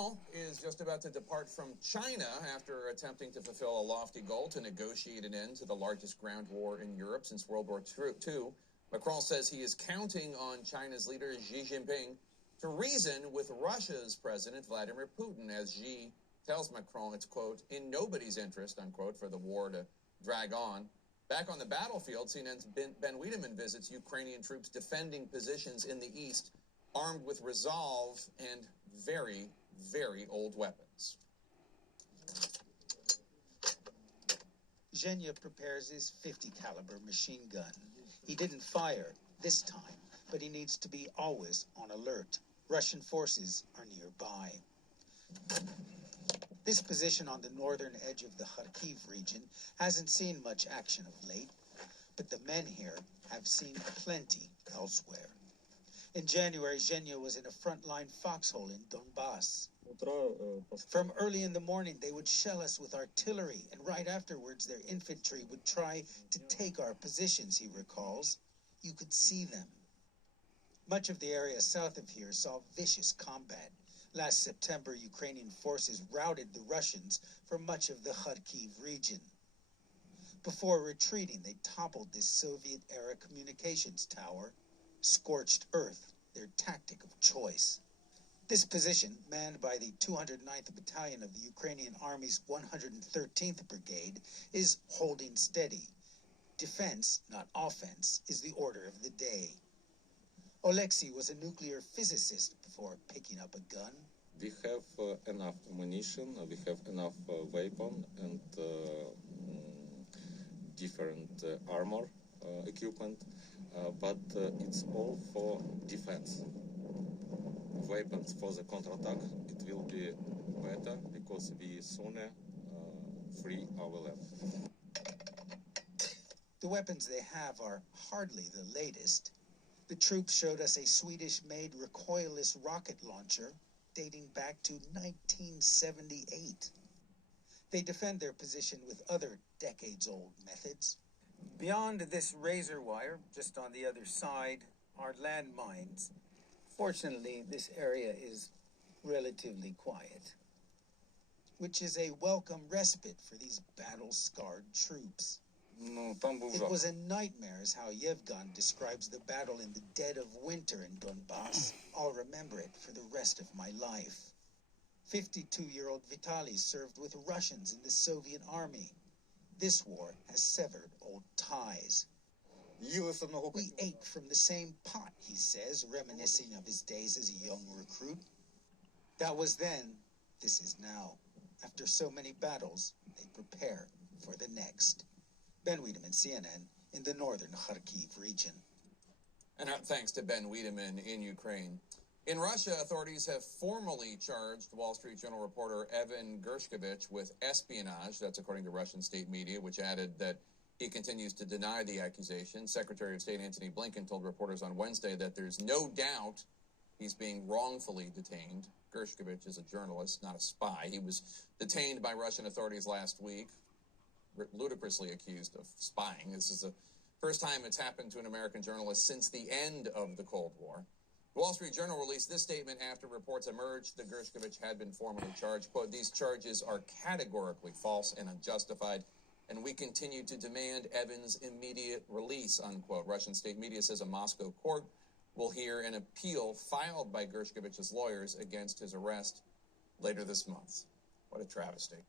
Macron is just about to depart from China after attempting to fulfill a lofty goal to negotiate an end to the largest ground war in Europe since World War II. Macron says he is counting on China's leader Xi Jinping to reason with Russia's President Vladimir Putin, as Xi tells Macron it's, quote, in nobody's interest, unquote, for the war to drag on. Back on the battlefield, CNN's Ben Wiedemann visits Ukrainian troops defending positions in the east, armed with resolve and very, very old weapons. Zhenya prepares his 50 caliber machine gun. He didn't fire this time, but he needs to be always on alert. Russian forces are nearby. This position on the northern edge of the Kharkiv region hasn't seen much action of late, but the men here have seen plenty elsewhere. In January, Zhenya was in a frontline foxhole in Donbass. From early in the morning, they would shell us with artillery, and right afterwards, their infantry would try to take our positions, he recalls. You could see them. Much of the area south of here saw vicious combat. Last September, Ukrainian forces routed the Russians for much of the Kharkiv region. Before retreating, they toppled this Soviet-era communications tower. Scorched earth, their tactic of choice. This position, manned by the 209th Battalion of the Ukrainian Army's 113th Brigade, is holding steady. Defense, not offense, is the order of the day. Oleksiy was a nuclear physicist before picking up a gun. We have enough ammunition, we have enough weapon and different armor equipment. But it's all for defense. Weapons for the counterattack, it will be better because we sooner free our land. The weapons they have are hardly the latest. The troops showed us a Swedish-made recoilless rocket launcher dating back to 1978. They defend their position with other decades-old methods. Beyond this razor wire, just on the other side, are landmines. Fortunately, this area is relatively quiet, which is a welcome respite for these battle-scarred troops. It was a nightmare, is how Yevgan describes the battle in the dead of winter in Donbass. I'll remember it for the rest of my life. 52-year-old Vitaly served with Russians in the Soviet army. This war has severed old ties. We ate from the same pot, he says, reminiscing of his days as a young recruit. That was then, this is now. After so many battles, they prepare for the next. Ben Wiedemann, CNN, in the northern Kharkiv region. And thanks to Ben Wiedemann in Ukraine. In Russia, authorities have formally charged Wall Street Journal reporter Evan Gershkovich with espionage. That's according to Russian state media, which added that he continues to deny the accusation. Secretary of State Antony Blinken told reporters on Wednesday that there's no doubt he's being wrongfully detained. Gershkovich is a journalist, not a spy. He was detained by Russian authorities last week, ludicrously accused of spying. This is the first time it's happened to an American journalist since the end of the Cold War. The Wall Street Journal released this statement after reports emerged that Gershkovich had been formally charged. Quote, these charges are categorically false and unjustified, and we continue to demand Evan's immediate release, unquote. Russian state media says a Moscow court will hear an appeal filed by Gershkovich's lawyers against his arrest later this month. What a travesty.